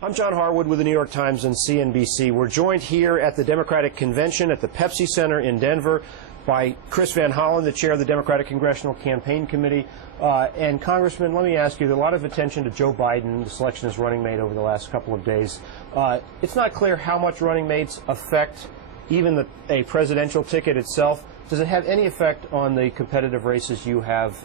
I'm John Harwood with the New York Times and CNBC. We're joined here at the Democratic Convention at the Pepsi Center in Denver by Chris Van Hollen, the chair of the Democratic Congressional Campaign Committee. And Congressman, let me ask you, there's a lot of attention to Joe Biden, the selection as running mate over the last couple of days. It's not clear how much running mates affect even a presidential ticket itself. Does it have any effect on the competitive races you have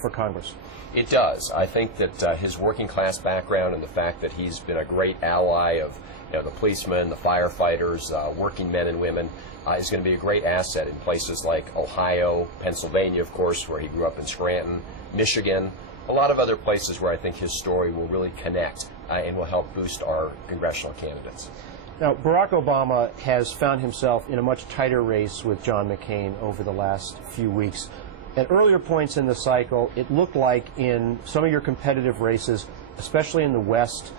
for Congress? It does. I think that his working class background and the fact that he's been a great ally of the policemen, the firefighters, working men and women, is going to be a great asset in places like Ohio, Pennsylvania, of course, where he grew up in Scranton, Michigan, a lot of other places where I think his story will really connect and will help boost our congressional candidates. Now, Barack Obama has found himself in a much tighter race with John McCain over the last few weeks. At earlier points in the cycle, it looked like in some of your competitive races, especially in the West,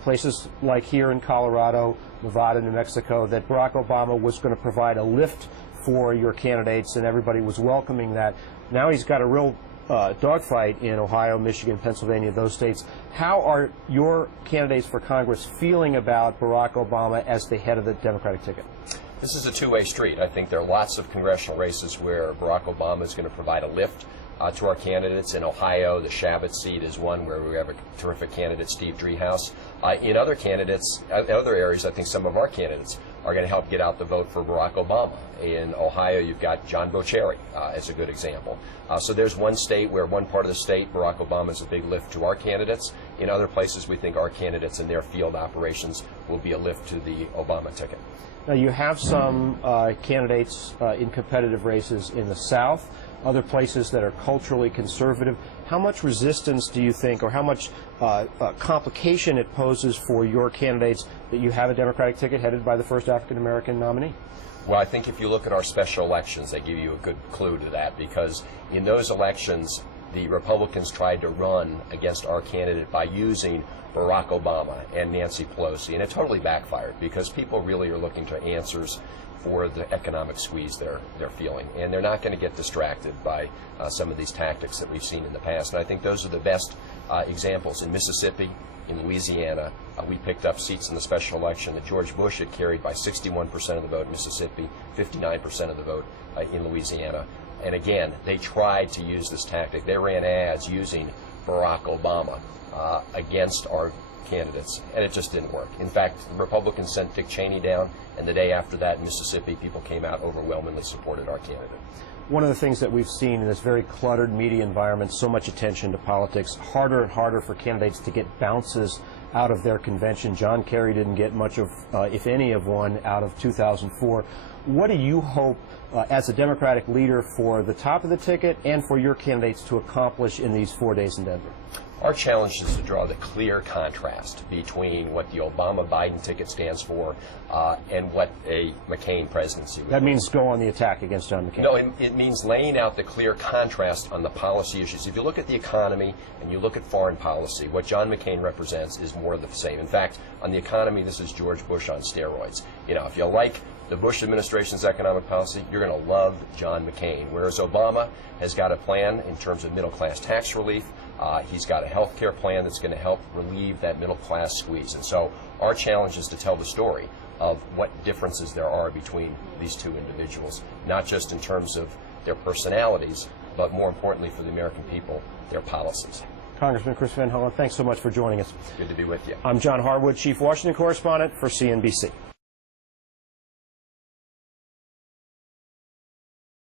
places like here in Colorado, Nevada, New Mexico, that Barack Obama was going to provide a lift for your candidates, and everybody was welcoming that. Now he's got a real dogfight in Ohio, Michigan, Pennsylvania, those states. How are your candidates for Congress feeling about Barack Obama as the head of the Democratic ticket? This is a two-way street. I think there are lots of congressional races where Barack Obama is going to provide a lift to our candidates. In Ohio, the Shabbat seat is one where we have a terrific candidate, Steve Driehaus. In other areas, I think some of our candidates are going to help get out the vote for Barack Obama. In Ohio, you've got John Bocheri as a good example. So there's one state where one part of the state, Barack Obama is a big lift to our candidates. In other places, we think our candidates and their field operations will be a lift to the Obama ticket. Now, you have some candidates in competitive races in the South, other places that are culturally conservative. How much resistance do you think, or how much complication it poses for your candidates that you have a Democratic ticket headed by the first African-American nominee? Well, I think if you look at our special elections, they give you a good clue to that, because in those elections, the Republicans tried to run against our candidate by using Barack Obama and Nancy Pelosi, and it totally backfired because people really are looking to answers for the economic squeeze they're feeling, and they're not going to get distracted by some of these tactics that we've seen in the past. And I think those are the best examples. In Mississippi, in Louisiana, we picked up seats in the special election that George Bush had carried by 61% of the vote in Mississippi, 59% of the vote in Louisiana. And again, they tried to use this tactic. They ran ads using Barack Obama against our candidates, and it just didn't work. In fact, the Republicans sent Dick Cheney down, and the day after that in Mississippi, people came out overwhelmingly supported our candidate. One of the things that we've seen in this very cluttered media environment, so much attention to politics, harder and harder for candidates to get bounces out of their convention. John Kerry didn't get much of, if any of one, out of 2004. What do you hope as a Democratic leader for the top of the ticket and for your candidates to accomplish in these 4 days in Denver? Our challenge is to draw the clear contrast between what the Obama-Biden ticket stands for and what a McCain presidency would be. That means go on the attack against John McCain. No, it means laying out the clear contrast on the policy issues. If you look at the economy and you look at foreign policy, what John McCain represents is more of the same. In fact, on the economy, this is George Bush on steroids. If you like the Bush administration's economic policy, you're going to love John McCain. Whereas Obama has got a plan in terms of middle-class tax relief. He's got a health care plan that's going to help relieve that middle-class squeeze. And so our challenge is to tell the story of what differences there are between these two individuals, not just in terms of their personalities, but more importantly for the American people, their policies. Congressman Chris Van Hollen, thanks so much for joining us. Good to be with you. I'm John Harwood, Chief Washington Correspondent for CNBC.